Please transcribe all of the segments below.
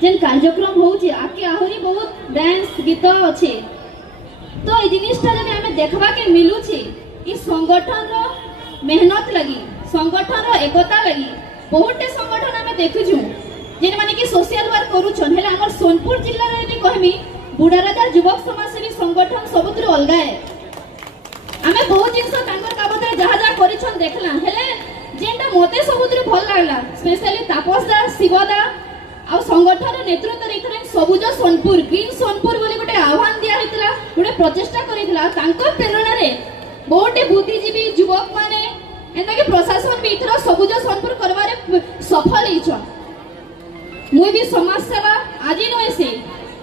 जेन कार्यक्रम होउची आके आहुरी बहुत डांस गीत अच्छे तो ये जिनिसटा जब हमें देखबा के मिलुची कि संगठन रो मेहनत लगी संगठन रो एकता लगी बहुते संगठन हमें देखुछु जेन माने कि सोशल वर्क करूछन हेला हमर सोनपुर जिल्ला रे भी कहमी बुढ़ाराजा युवक समाजसेवी संगठन सबुत्र अलगा है हमें बहुत जिनस तांकर काबते जहा जहा करिछन देखला हेले जेंटा मोते सबुत्र भल लागला स्पेशली तापस दा शिवदा आ संगठन नेतृत्व रेखरे सबुज सोनपुर ग्रीन सोनपुर बोली गोटे आह्वान दिया हेतला गोटे प्रचेष्टा करितला तांको प्रेरणा रे बहुते बुद्धिजीवी युवक माने एंता के प्रशासन भी इथरो सबुज सोनपुर करबारे सफल हिछन मुई भी समाज सेवा आजि नय से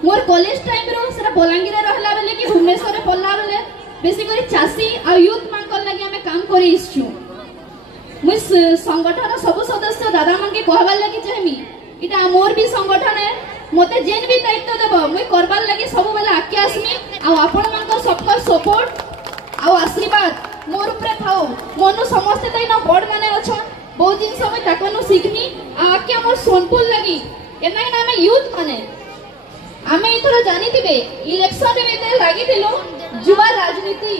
मोर कॉलेज टाइम रो सरा बलांगीर रहला बेले कि भुवनेश्वर रे पल्ला बेले बेसी करी चासी आ यूथ मानकर लागि हमें काम करि इछु मुई संगठन सब सदस्य दादा मन के कहबार लागि चाहमी इटा मोर भी संगठन है मते जेन भी दायित्व देबो मुई करबार लागि सब बेले आके आसमी आ आपण मानकर सबका सपोर्ट आ आशीर्वाद मोर ऊपर थाओ मनु समस्त तैन बड़ माने अछन बहुत दिन समय ताकनु सिखनी आके हमर सोनपुर लागि एना नामे यूथ माने आमे इथरो जानि थिबे इलेक्शन रे लागि थिलो जुवा राजनीति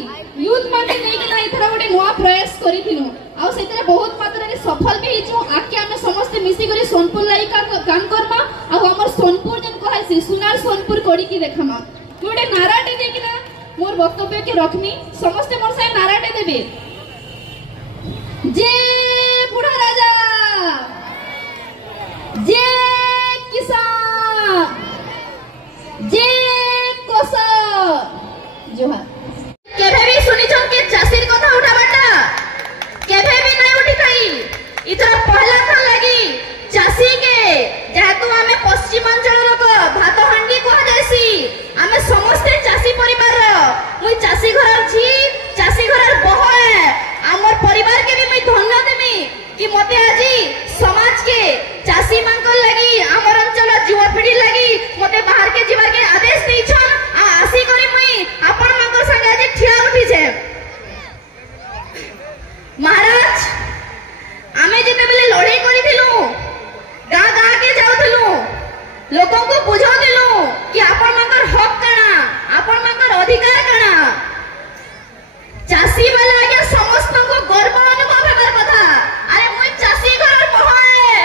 यूथ माने नै कि ना इथरो गोटे नवा प्रयास करिथिनु आ सेतरे बहुत मात्रा रे सफल भी हिचो आके हमें समस्त मिसी करे सोनपुर लाई काम करबा आ हमर सोनपुर जन कहै से सुनार सोनपुर कोडी की देखमा गोटे नाराटे देखिना मोर वक्तव्य के रखमी समस्त मोर साथ नाराटे देबे जे बुढ़ा राजा जे किसान जे कोसा जोहार केभे भी सुनी छन के चासीर कथा उठाबाटा केभे भी नै उठी थाई इथर पहला था लगी चासी के जेहेतु हमें पश्चिमांचल लोक भात हांडी कह जायसी हमें समस्त चासी परिवार मुई चासी घर छी चासी घर बहए हमर परिवार के भी मुई धन्य देमी कि मते आजी समाज के चासी मानकर लगी हमर अंचल युवा पीढ़ी लगी मते बाहर के जीवार के आदेश दै छन आ आसी करी मुई आपण मानकर संगे आज ठिया उठी छे महाराज आमे जेते बेले लड़ाई करिथिलु गाँ गाँ के जाउथिलु लोकों को बुझाउथिलु कि आपण मानकर हक काना आपण मानकर अधिकार काना चासी वाला आगे समस्त को गर्व अनुभव हेबार कथा अरे मुई चासी घर बहए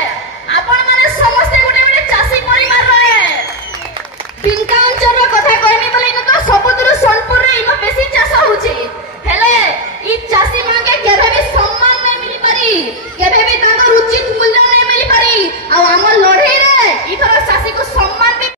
आपण माने समस्त गोटे गोटे चासी परिवार रहे पिंका अंचल रो कथा कहमी बोले न तो सबुद्र सोनपुर रे इमा बेसी चाष होची हेले ई चासी मान के केबे भी सम्मान नै मिली पारी केबे भी ताकर उचित मूल्य नै मिली पारी आ हमर लड़ाई रे ई थरा चासी को सम्मान